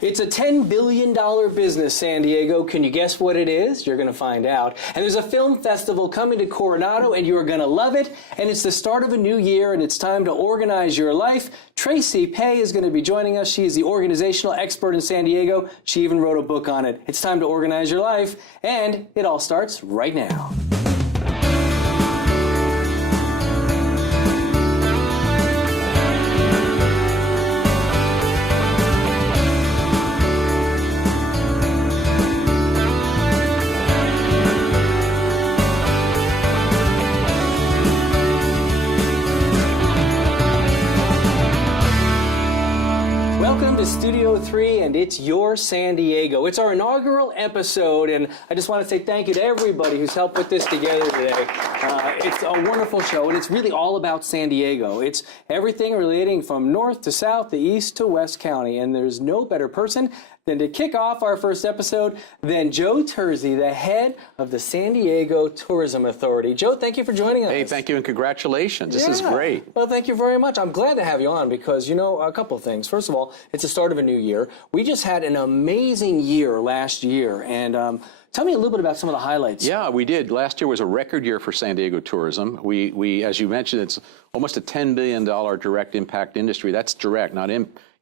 It's a $10 billion business, San Diego. Can you guess what it is? You're going to find out. And there's a film festival coming to Coronado, and you're going to love it. And it's the start of a new year, and it's time to organize your life. Tracy Pei is going to be joining us. She is the organizational expert in San Diego. She even wrote a book on it. It's time to organize your life, and it all starts right now. Studio 3, and it's your San Diego. It's our inaugural episode, and I just want to say thank you to everybody who's helped put this together today. It's a wonderful show, and it's really all about San Diego. It's everything relating from north to south, to east to west county, and there's no better person than to kick off our first episode than Joe Terzi, the head of the San Diego Tourism Authority. Joe, thank you for joining us. Hey, thank you and congratulations. This is great. Well, thank you very much. I'm glad to have you on because, you know, a couple of things. First of all, it's the start of a new year. We just had an amazing year last year, and tell me a little bit about some of the highlights. Yeah, we did. Last year was a record year for San Diego tourism. We as you mentioned, it's almost a $10 billion direct impact industry. That's direct, not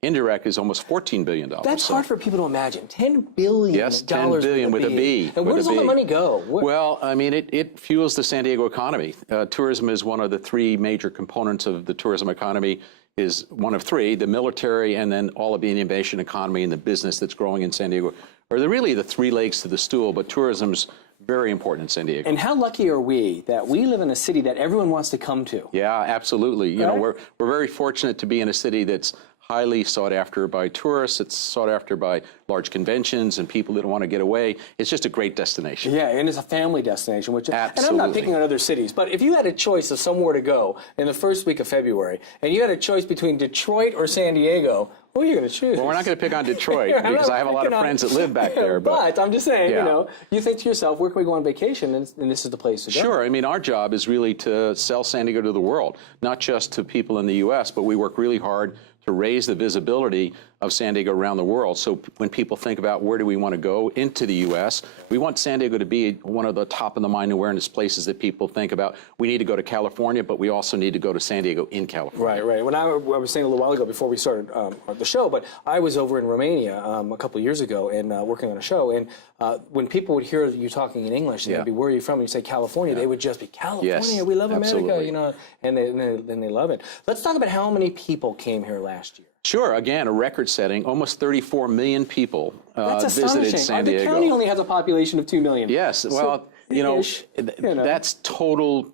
indirect is almost $14 billion. That's hard for people to imagine. $10 billion. Yes, $10 billion with a B. And where does all the money go? Well, I mean, it fuels the San Diego economy. Tourism is one of the three major components of the tourism economy. Is one of three, the military and then all of the innovation economy and the business that's growing in San Diego are really the three legs to the stool, but tourism's very important in San Diego. And how lucky are we that we live in a city that everyone wants to come to? Yeah, absolutely. You know, we're very fortunate to be in a city that's highly sought after by tourists. It's sought after by large conventions and people that want to get away. It's just a great destination. Yeah, and it's a family destination. Which absolutely. And I'm not picking on other cities, but if you had a choice of somewhere to go in the first week of February, and you had a choice between Detroit or San Diego, what are you going to choose? Well, we're not going to pick on Detroit because I have a lot of friends that live back there. But I'm just saying, you know, you think to yourself, where can we go on vacation? And this is the place to go. Sure. I mean, our job is really to sell San Diego to the world, not just to people in the U.S., but we work really hard to raise the visibility of San Diego around the world. So when people think about where do we want to go into the U.S., we want San Diego to be one of the top of the mind awareness places that people think about. We need to go to California, but we also need to go to San Diego in California. Right. When I was saying a little while ago before we started the show, but I was over in Romania a couple of years ago and working on a show, and when people would hear you talking in English, they'd be, where are you from? And you say California, they would just be, California, we love America, you know, and they love it. Let's talk about how many people came here last year. Sure. Again, a record-setting. Almost 34 million people visited San Diego. The county only has a population of 2 million. Yes. Well, you know, that's total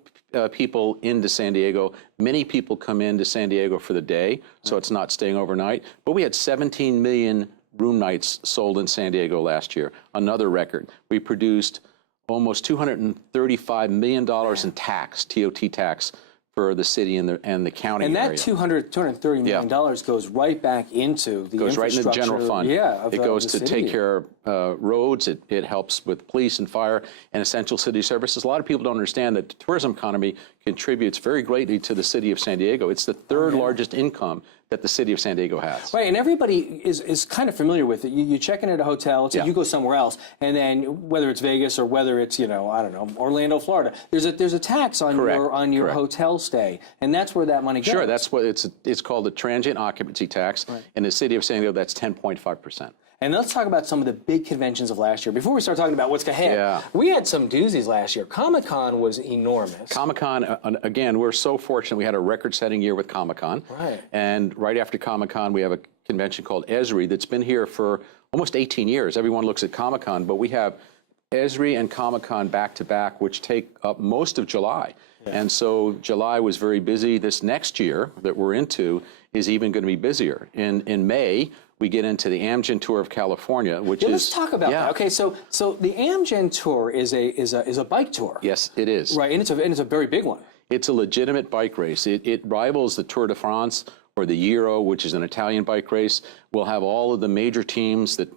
people into San Diego. Many people come into San Diego for the day, so it's not staying overnight. But we had 17 million room nights sold in San Diego last year, another record. We produced almost $235 million in tax, TOT tax, for the city and the county area. And that $230 million goes right back into the goes right into the general fund. Yeah, it goes to take care of roads. It helps with police and fire and essential city services. A lot of people don't understand that the tourism economy contributes very greatly to the city of San Diego. It's the third largest income that the city of San Diego has. Right, and everybody is kind of familiar with it. You check in at a hotel, so you go somewhere else, and then whether it's Vegas or whether it's, you know, I don't know, Orlando, Florida, there's a tax on your hotel stay, and that's where that money goes. Sure, that's what it's called the transient occupancy tax. In the city of San Diego, that's 10.5%. And let's talk about some of the big conventions of last year. Before we start talking about what's ahead, we had some doozies last year. Comic-Con was enormous. Comic-Con, again, we're so fortunate. We had a record-setting year with Comic-Con. Right. And right after Comic-Con, we have a convention called ESRI that's been here for almost 18 years. Everyone looks at Comic-Con, but we have ESRI and Comic-Con back-to-back, which take up most of July. And so July was very busy. This next year that we're into is even going to be busier. In May, we get into the Amgen Tour of California, which is... Let's talk about that. Okay, so the Amgen Tour is a bike tour. Yes, it is. Right, and it's a very big one. It's a legitimate bike race. It rivals the Tour de France or the Giro, which is an Italian bike race. We'll have all of the major teams that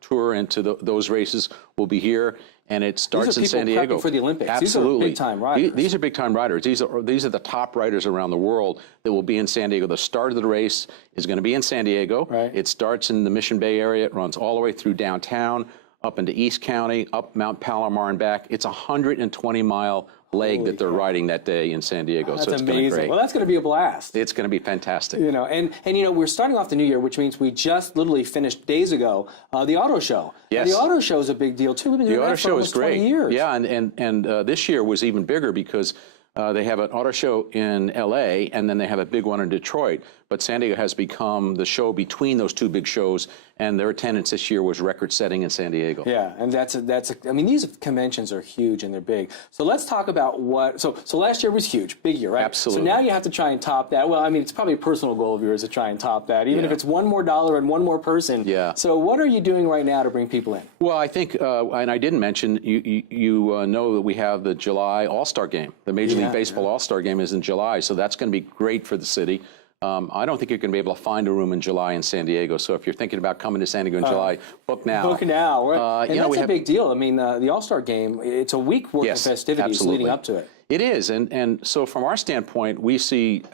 tour into those races will be here. And it starts in San Diego. These are people prepping for the Olympics. Absolutely. These are big-time riders. These are big-time riders. These are the top riders around the world that will be in San Diego. The start of the race is going to be in San Diego. Right. It starts in the Mission Bay area. It runs all the way through downtown, up into East County, up Mount Palomar and back. It's a 120-mile leg that they're riding that day in San Diego. That's so it's amazing. great. Well, that's going to be a blast. It's going to be fantastic. You know, and you know, we're starting off the new year, which means we just literally finished days ago the auto show. Yes. And the auto show is a big deal too. We've been doing The auto that for show almost is great. 20 years. Yeah, and this year was even bigger because they have an auto show in LA and then they have a big one in Detroit. But San Diego has become the show between those two big shows, and their attendance this year was record-setting in San Diego. Yeah, and I mean, these conventions are huge and they're big. So let's talk about what. So last year was huge, big year, right? Absolutely. So now you have to try and top that. Well, I mean, it's probably a personal goal of yours to try and top that, even if it's $1 more and one more person. Yeah. So what are you doing right now to bring people in? Well, I think, and I didn't mention, you know that we have the July All-Star Game. The Major League Baseball All-Star Game is in July, so that's going to be great for the city. I don't think you're going to be able to find a room in July in San Diego. So if you're thinking about coming to San Diego in July, book now. Book now, right? And that's a big deal. I mean, the All-Star Game, it's a week worth of festivities leading up to it. It is, and so from our standpoint, we see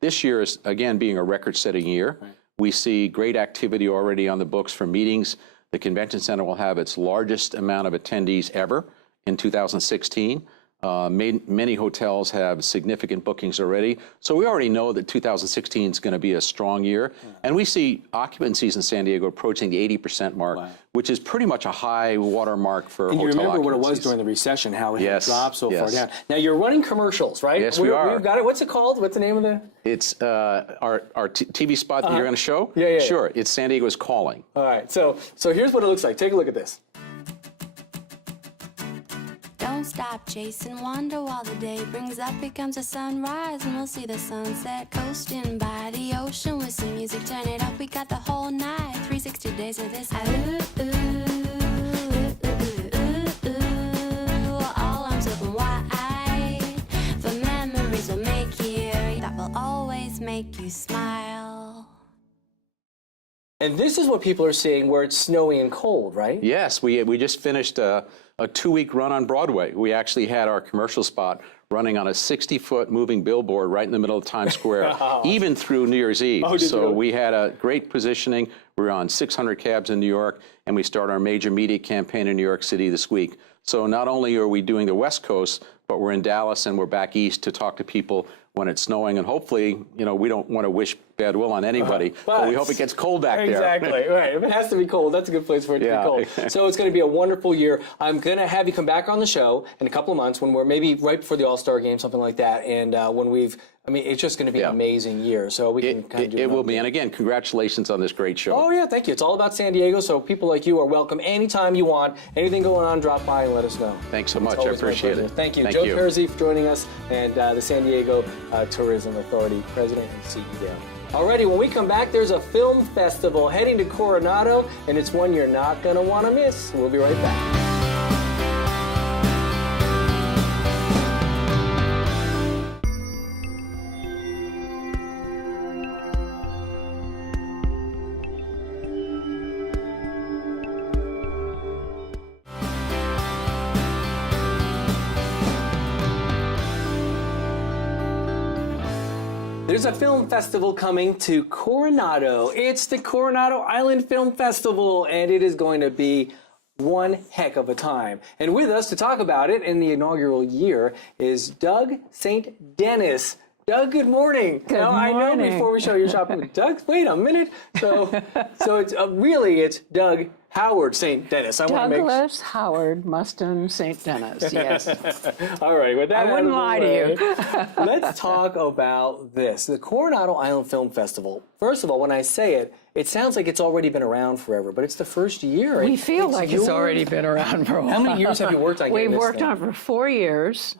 this year as, again, being a record-setting year. Right. We see great activity already on the books for meetings. The convention center will have its largest amount of attendees ever in 2016. Many hotels have significant bookings already. So we already know that 2016 is going to be a strong year. Yeah. And we see occupancies in San Diego approaching the 80% mark, which is pretty much a high water mark for hotel occupancies. And you remember what it was during the recession, how it had dropped so far down. Now you're running commercials, right? Yes, we are. We've got it. What's it called? What's the name of the? It's our TV spot that you're going to show? Yeah. Sure. It's San Diego's Calling. All right. So here's what it looks like. Take a look at this. Don't stop chasing wonder while the day brings up, becomes a sunrise, and we'll see the sunset coasting by the ocean with some music. Turn it up, we got the whole night, 360 days of this. All arms open wide, for memories we'll make here that will always make you smile. And this is what people are seeing where it's snowy and cold, right? Yes, we just finished a 2-week run on Broadway. We actually had our commercial spot running on a 60-foot moving billboard right in the middle of Times Square, even through New Year's Eve. So we had a great positioning. We were on 600 cabs in New York, and we start our major media campaign in New York City this week. So not only are we doing the West Coast, but we're in Dallas and we're back east to talk to people when it's snowing. And hopefully, you know, we don't want to wish bad will on anybody, but we hope it gets cold back there. Exactly, right. If it has to be cold, that's a good place for it to be cold. So it's going to be a wonderful year. I'm going to have you come back on the show in a couple of months when we're maybe right before the All-Star Game, something like that. And when I mean, it's just going to be an amazing year. So we can kind of do it. It will be. And again, congratulations on this great show. Oh, yeah, thank you. It's all about San Diego, so people like you are welcome anytime you want. Anything going on, drop by and let us know. Thanks so much. I appreciate it. Thank you. Joe Kersey for joining us, and the San Diego Tourism Authority President and CEO. Alrighty, when we come back, there's a film festival heading to Coronado, and it's one you're not going to want to miss. We'll be right back. There's a film festival coming to Coronado. It's the Coronado Island Film Festival, and it is going to be one heck of a time. And with us to talk about it in the inaugural year is Doug St. Dennis. Doug, good morning. Good morning. I know before we show your shopping, Doug, wait a minute. So it's it's Doug Howard St. Dennis. Douglas Howard Mustin St. Dennis, yes. All right, with that I wouldn't lie to you. Let's talk about this. The Coronado Island Film Festival. First of all, when I say it, it sounds like it's already been around forever, but it's the first year. We feel like it's already been around for a while. How many years have you worked on getting this We've worked thing? on it for 4 years,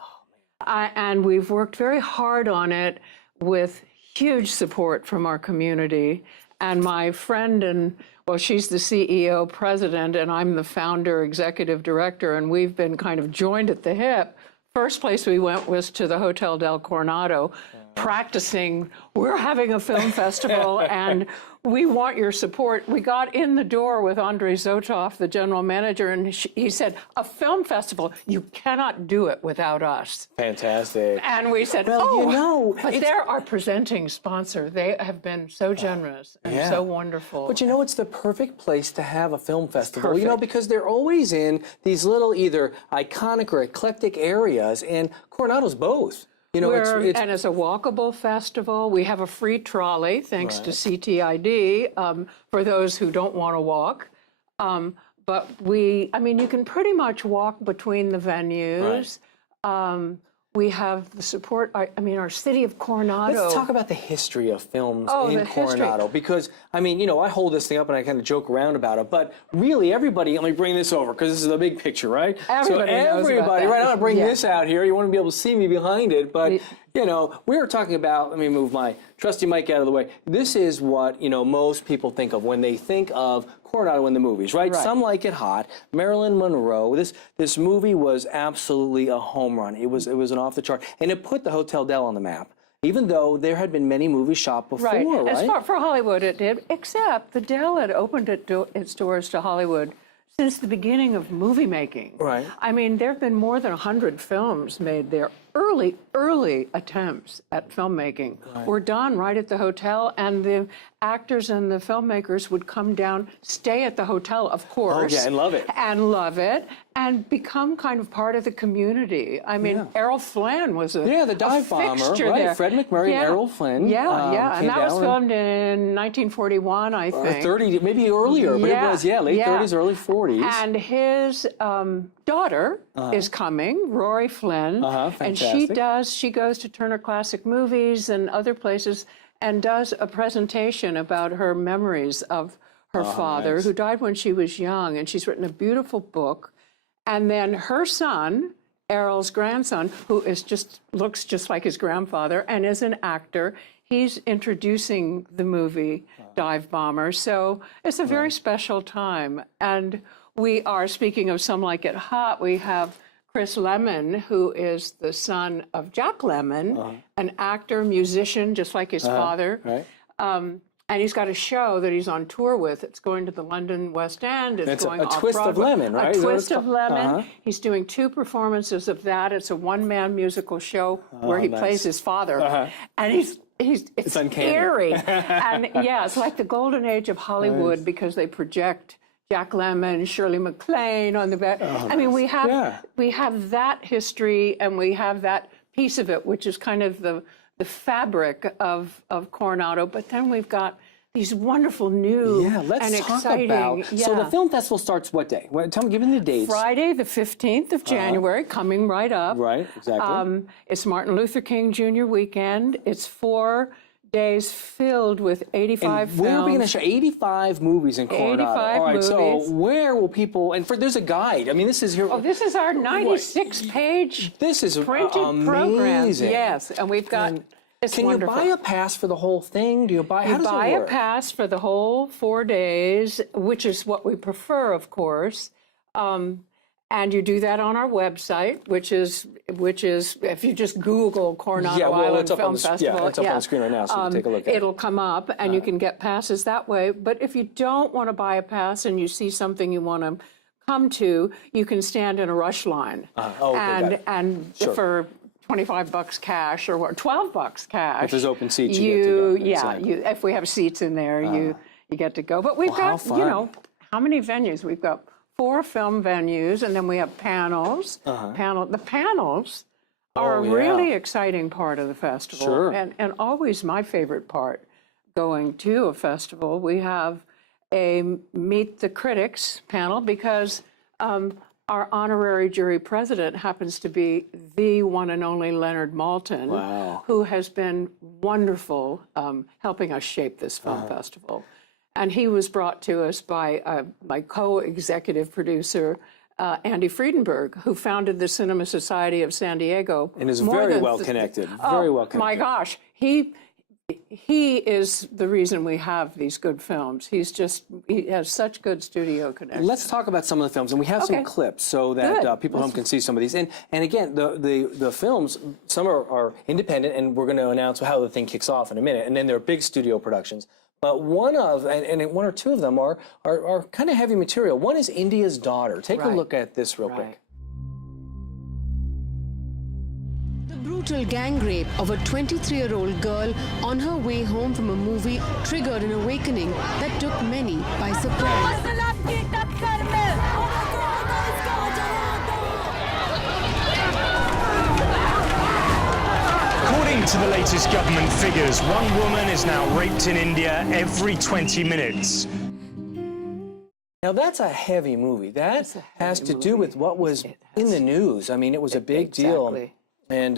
and we've worked very hard on it with huge support from our community. And my friend well, she's the CEO, president, and I'm the founder, executive director, and we've been kind of joined at the hip. First place we went was to the Hotel del Coronado, practicing, we're having a film festival and we want your support. We got in the door with Andrei Zotov, the general manager, and he said, a film festival, you cannot do it without us. Fantastic. And we said, well, oh, you know, but they're our presenting sponsor. They have been so generous and so wonderful. But you know, it's the perfect place to have a film festival, Perfect. you know, because they're always in these little either iconic or eclectic areas, and Coronado's both. You know, And it's a walkable festival. We have a free trolley, thanks to CTID, for those who don't want to walk. But I mean, you can pretty much walk between the venues. We have the support, I mean, our city of Coronado. Let's talk about the history of films in the history. Coronado, because, I mean, you know, I hold this thing up and I kind of joke around about it, but really everybody, let me bring this over, because this is the big picture, right? Everybody knows about that. right now, I bring this out here, you want to be able to see me behind it, but, you know, we were talking about, let me move my trusty mic out of the way. This is what, you know, most people think of when they think of Coronado in the movies, right? Some Like It Hot, Marilyn Monroe. This movie was absolutely a home run. It was an off the chart, and it put the Hotel Del on the map. Even though there had been many movies shot before, right? As far for Hollywood, it did. Except the Del had opened its doors to Hollywood since the beginning of movie making. Right. I mean, there have been more than 100 films made there. Early attempts at filmmaking were done right at the hotel, and the actors and the filmmakers would come down, stay at the hotel, of course. Oh, yeah, and love it. And love it, and become kind of part of the community. I mean, Errol Flynn was the dive bomber, fixture right? there. Fred McMurray and Errol Flynn. And that was filmed in 1941, I think. 30, maybe earlier, but it was, late 30s, early 40s. And his daughter is coming, Rory Flynn, and she goes to Turner Classic Movies and other places and does a presentation about her memories of her father, who died when she was young, and she's written a beautiful book. And then her son, Errol's grandson, who looks just like his grandfather and is an actor, he's introducing the movie Dive Bomber. So it's a very special time. And we are, speaking of Some Like It Hot, we have Chris Lemmon, who is the son of Jack Lemmon, an actor, musician, just like his father. And he's got a show that he's on tour with. It's going to the London West End. It's going a twist of Lemon, right? A Twist of Lemon. He's doing 2 performances of that. It's a one-man musical show where he plays his father. And it's scary. And it's like the golden age of Hollywood because they project Jack Lemmon, Shirley MacLaine on the back. I mean, we have that history, and we have that piece of it, which is kind of the fabric of Coronado. But then we've got these wonderful new and exciting. So the film festival starts what day? Give me the dates. Friday, the 15th of January, coming right up. Right, exactly. It's Martin Luther King Jr. weekend. It's 4 days filled with 85 films. Where are we going to show 85 movies in Coronado? 85 All right, movies. so where will people, and there's a guide. I mean, this is here. Oh, this is our 96-page This is printed amazing. program. Yes, and we've got, it's Can wonderful. you buy a pass for the whole thing? Do you buy, how does it work? You buy a pass for the whole 4 days, which is what we prefer, of course. And you do that on our website, which is if you just Google Coronado Island Film Festival. Yeah, it's up on the screen right now, so you can take a look at it. It'll come up, and you can get passes that way. But if you don't want to buy a pass and you see something you want to come to, you can stand in a rush line. And for $25 cash or what, $12 cash. If there's open seats, you get to go. If we have seats in there, you get to go. But we've got, you know, how many venues? We've got 4 film venues, and then we have panels. The panels are a really exciting part of the festival. Sure. And always my favorite part going to a festival. We have a Meet the Critics panel because our honorary jury president happens to be the one and only Leonard Maltin, who has been wonderful helping us shape this film festival. And he was brought to us by my co-executive producer, Andy Friedenberg, who founded the Cinema Society of San Diego. And is very well connected. Very well connected. My gosh. he is the reason we have these good films. He has such good studio connections. Let's talk about some of the films, and we have some clips so that people at home can see some of these. And again, the films, some are independent, and we're going to announce how the thing kicks off in a minute, and then there are big studio productions. But one or two of them are kind of heavy material. One is India's Daughter. Take a look at this real quick. Brutal gang rape of a 23-year-old girl on her way home from a movie triggered an awakening that took many by surprise. According to the latest government figures, one woman is now raped in India every 20 minutes. Now that's a heavy movie. That has to do with what was in the news. I mean, it was a big deal. And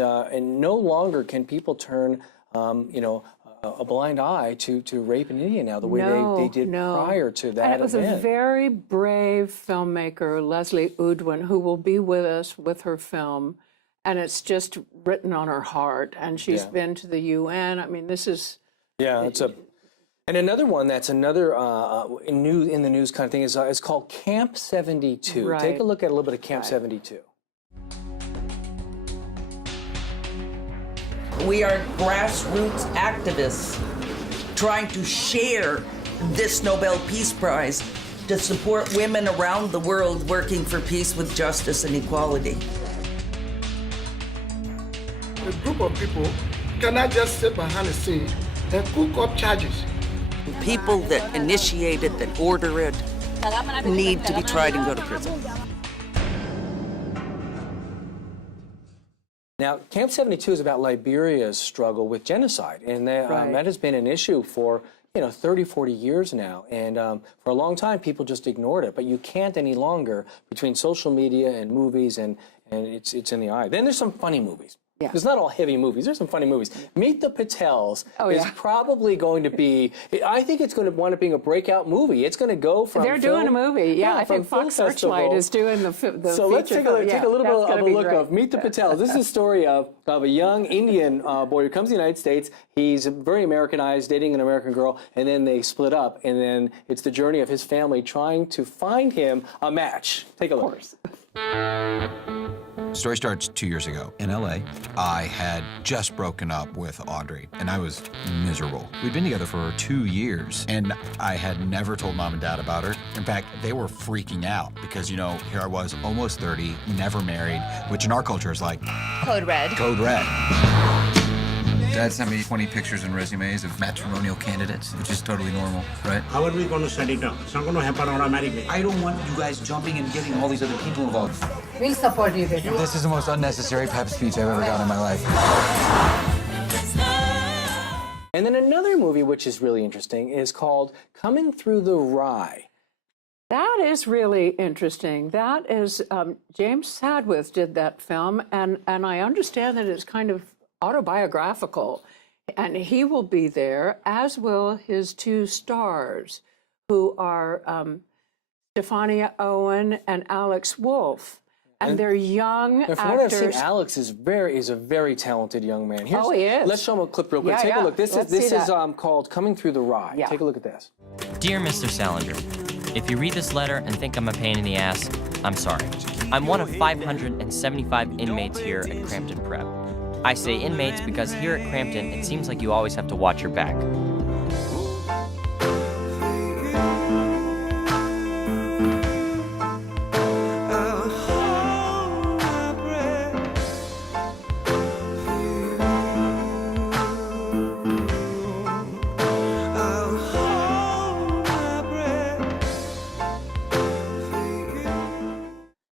no longer can people turn, a blind eye to rape in India now the way they did prior to that and it was event. a very brave filmmaker, Leslie Udwin, who will be with us with her film, and it's just written on her heart. And she's been to the UN. I mean, this is And another one that's another in the news kind of thing is called Camp 72. Right. Take a look at a little bit of Camp 72. We are grassroots activists trying to share this Nobel Peace Prize to support women around the world working for peace with justice and equality. A group of people cannot just sit behind the scene and cook up charges. People that initiate it, that order it, need to be tried and go to prison. Now, Camp 72 is about Liberia's struggle with genocide, and that has been an issue for 30, 40 years now. And for a long time, people just ignored it. But you can't any longer between social media and movies, and it's in the eye. Then there's some funny movies. Yeah. It's not all heavy movies. There's some funny movies. Meet the Patels is probably going to be, I think it's going to wind up being a breakout movie. It's going to go from They're doing a movie. I think Fox Searchlight is doing the So let's take a little bit of a look of Meet the Patels. This is a story of a young Indian boy who comes to the United States. He's very Americanized, dating an American girl, and then they split up. And then it's the journey of his family trying to find him a match. Take a look. The story starts 2 years ago in LA. I had just broken up with Audrey, and I was miserable. We'd been together for 2 years, and I had never told mom and dad about her. In fact, they were freaking out because, here I was, almost 30, never married, which in our culture is like Code red. Code red. Dad sent me 20 pictures and resumes of matrimonial candidates, which is totally normal, right? How are we going to set it up? It's not going to happen automatically. I don't want you guys jumping and getting all these other people involved. We'll support you, Pedro. This is the most unnecessary pep speech I've ever done in my life. And then another movie which is really interesting is called Coming Through the Rye. That is really interesting. That is, James Sadwith did that film, and I understand that it's kind of autobiographical. And he will be there, as will his two stars, who are Stefania Owen and Alex Wolff. And they're young actors. From what I've seen, Alex is a very talented young man. He is. Let's show him a clip real quick. Take a look. This is called Coming Through the Rye. Take a look at this. Dear Mr. Salinger, if you read this letter and think I'm a pain in the ass, I'm sorry. I'm one of 575 inmates here at Crampton Prep. I say inmates because here at Crampton, it seems like you always have to watch your back.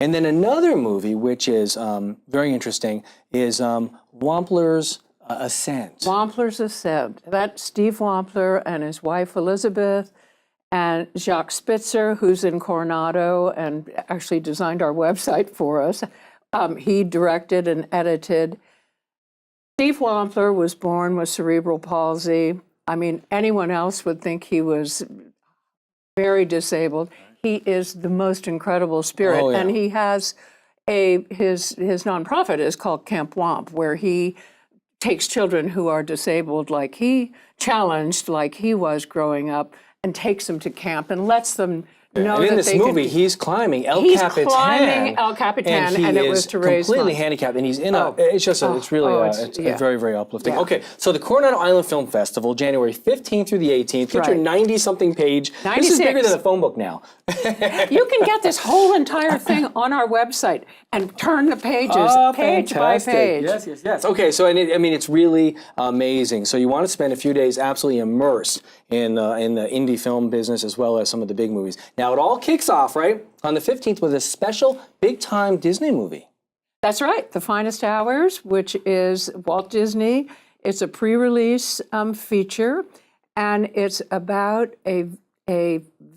And then another movie, which is very interesting, is Wampler's Ascent. Wampler's Ascent. That's Steve Wampler and his wife Elizabeth and Jacques Spitzer, who's in Coronado and actually designed our website for us. He directed and edited. Steve Wampler was born with cerebral palsy. I mean, anyone else would think he was very disabled. He is the most incredible spirit, and he has his nonprofit is called Camp Wamp, where he takes children who are disabled challenged like he was growing up, and takes them to camp and lets them know and in that this they movie, can, he's climbing El he's Capitan. climbing El Capitan, and it was to raise completely money. handicapped, and he's in it's really it's very, very uplifting. Yeah. Okay, so the Coronado Island Film Festival, January 15th through the 18th. Get your 90-something page. 96. This is bigger than a phone book now. You can get this whole entire thing on our website and turn the pages page by page. Yes. Okay, so it's really amazing. So you want to spend a few days absolutely immersed in the indie film business as well as some of the big movies. Now it all kicks off right on the 15th with a special big-time Disney movie. That's right, The Finest Hours, which is Walt Disney. It's a pre-release feature, and it's about a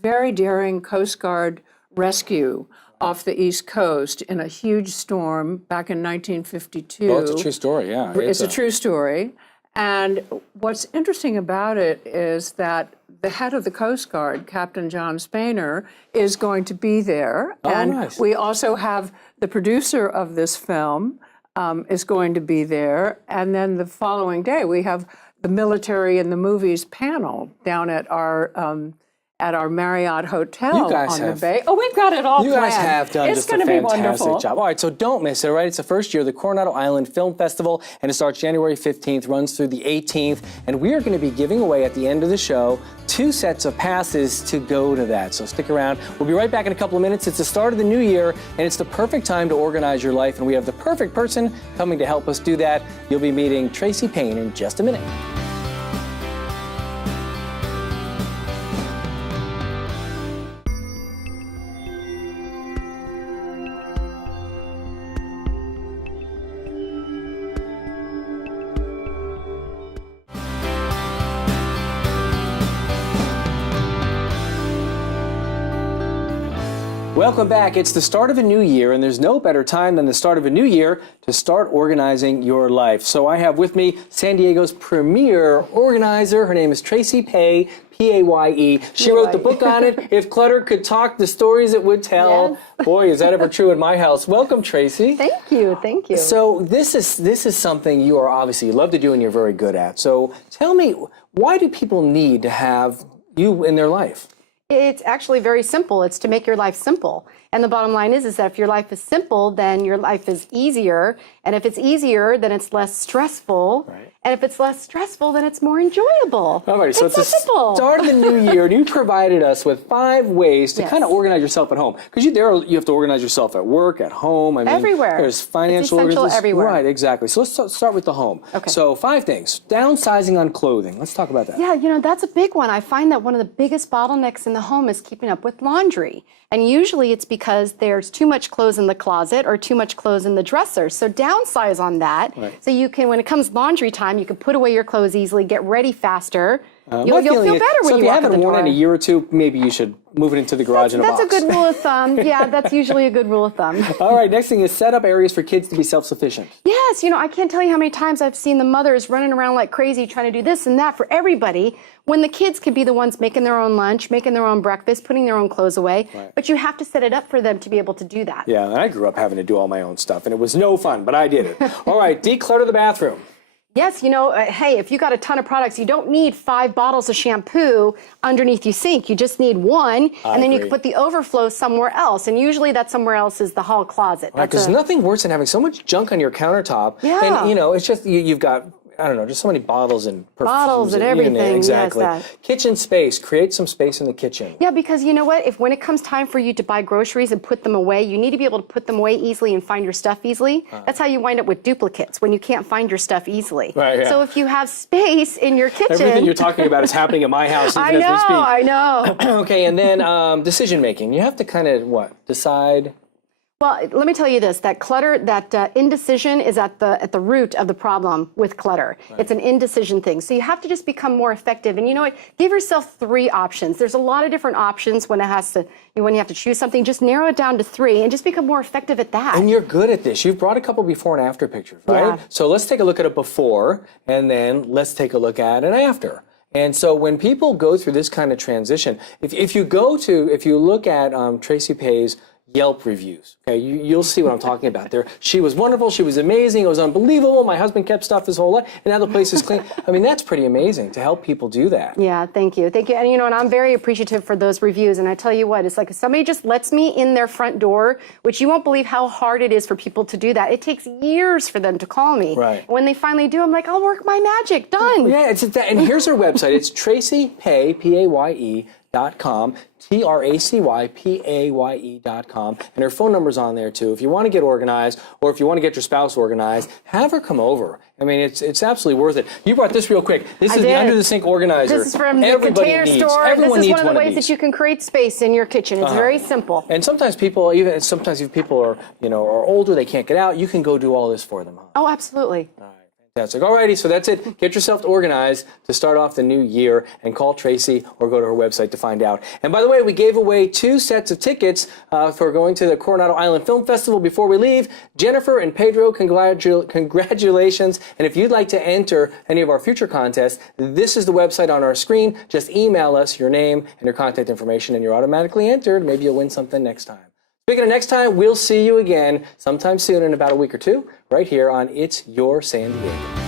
very daring Coast Guard rescue off the East Coast in a huge storm back in 1952. Oh, it's a true story, yeah. It's a true story. And what's interesting about it is that the head of the Coast Guard, Captain John Spainer, is going to be there. And nice. we also have the producer of this film is going to be there. And then the following day, we have the Military in the Movies panel down at our Marriott Hotel on the Bay. Oh, we've got it all planned. You guys have done it's just a gonna be fantastic wonderful. job. All right, so don't miss it, right? It's the first year of the Coronado Island Film Festival, and it starts January 15th, runs through the 18th, and we are going to be giving away at the end of the show 2 sets of passes to go to that. So stick around. We'll be right back in a couple of minutes. It's the start of the new year, and it's the perfect time to organize your life, and we have the perfect person coming to help us do that. You'll be meeting Tracy Payne in just a minute. Welcome back. It's the start of a new year, and there's no better time than the start of a new year to start organizing your life. So I have with me San Diego's premier organizer. Her name is Tracy Paye, P-A-Y-E. She wrote the book on it. If clutter could talk, the stories it would tell. Yes. Boy, is that ever true in my house. Welcome, Tracy. Thank you. Thank you. So this is something you love to do and you're very good at. So tell me, why do people need to have you in their life? It's actually very simple. It's to make your life simple. And the bottom line is that if your life is simple, then your life is easier. And if it's easier, then it's less stressful. Right. And if it's less stressful, then it's more enjoyable. All right, so it's the simple. Start of the new year, and you provided us with 5 ways to kind of organize yourself at home. Because you have to organize yourself at work, at home. I mean, everywhere. There's financial organization everywhere. Right, exactly. So let's start with the home. Okay. So 5 things. Downsizing on clothing. Let's talk about that. Yeah, that's a big one. I find that one of the biggest bottlenecks in the home is keeping up with laundry. And usually it's because there's too much clothes in the closet or too much clothes in the dresser. So downsize on that. Right. So you can, when it comes laundry time, you can put away your clothes easily, get ready faster. You'll feel better when you walk in the door. So if you haven't worn it in a year or two, maybe you should move it into the garage in a box. That's a good rule of thumb. Yeah, that's usually a good rule of thumb. All right, next thing is set up areas for kids to be self-sufficient. Yes, I can't tell you how many times I've seen the mothers running around like crazy trying to do this and that for everybody, when the kids could be the ones making their own lunch, making their own breakfast, putting their own clothes away. Right. But you have to set it up for them to be able to do that. Yeah, and I grew up having to do all my own stuff, and it was no fun, but I did it. All right, declutter the bathroom. Yes, hey, if you got a ton of products, you don't need 5 bottles of shampoo underneath your sink. You just need 1, and then you can put the overflow somewhere else. And usually that somewhere else is the hall closet. Right, because nothing worse than having so much junk on your countertop. Yeah. And, it's just, you've got, I don't know, just so many bottles and perfumes. Bottles and everything. Exactly. Yes, kitchen space. Create some space in the kitchen. Yeah, because you know what? When it comes time for you to buy groceries and put them away, you need to be able to put them away easily and find your stuff easily. That's how you wind up with duplicates, when you can't find your stuff easily. Right, yeah. So if you have space in your kitchen... Everything you're talking about is happening at my house even as we speak. I know. Okay, and then decision making. You have to kind of, decide... Well, let me tell you this, that clutter, that indecision is at the root of the problem with clutter. Right. It's an indecision thing. So you have to just become more effective. And you know what? Give yourself 3 options. There's a lot of different options when you have to choose something. Just narrow it down to 3 and just become more effective at that. And you're good at this. You've brought a couple before and after pictures, right? Yeah. So let's take a look at a before, and then let's take a look at an after. And so when people go through this kind of transition, if you look at Tracy Paye's Yelp reviews. Okay, you'll see what I'm talking about there. She was wonderful. She was amazing. It was unbelievable. My husband kept stuff his whole life, and now the place is clean. I mean, that's pretty amazing to help people do that. Yeah, thank you. Thank you. And and I'm very appreciative for those reviews. And I tell you what, it's like if somebody just lets me in their front door, which you won't believe how hard it is for people to do that. It takes years for them to call me. Right. And when they finally do, I'm like, I'll work my magic. Done. Yeah, it's that. And here's her website. It's TracyPaye, PAYE.com. TracyPaye.com, and her phone number's on there too. If you want to get organized, or if you want to get your spouse organized, have her come over. I mean, it's absolutely worth it. You brought this real quick. This is the under the sink organizer. This is from the Container Store. Everyone this is needs one of the ways that you can create space in your kitchen. It's very simple. And sometimes people, if people are are older, they can't get out. You can go do all this for them. Huh? Oh, absolutely. Fantastic. Alrighty, so that's it. Get yourself organized to start off the new year, and call Tracy or go to her website to find out. And by the way, we gave away 2 sets of tickets for going to the Coronado Island Film Festival before we leave. Jennifer and Pedro, congratulations. And if you'd like to enter any of our future contests, this is the website on our screen. Just email us your name and your contact information, and you're automatically entered. Maybe you'll win something next time. Speaking of next time, we'll see you again sometime soon in about a week or 2, right here on It's Your San Diego.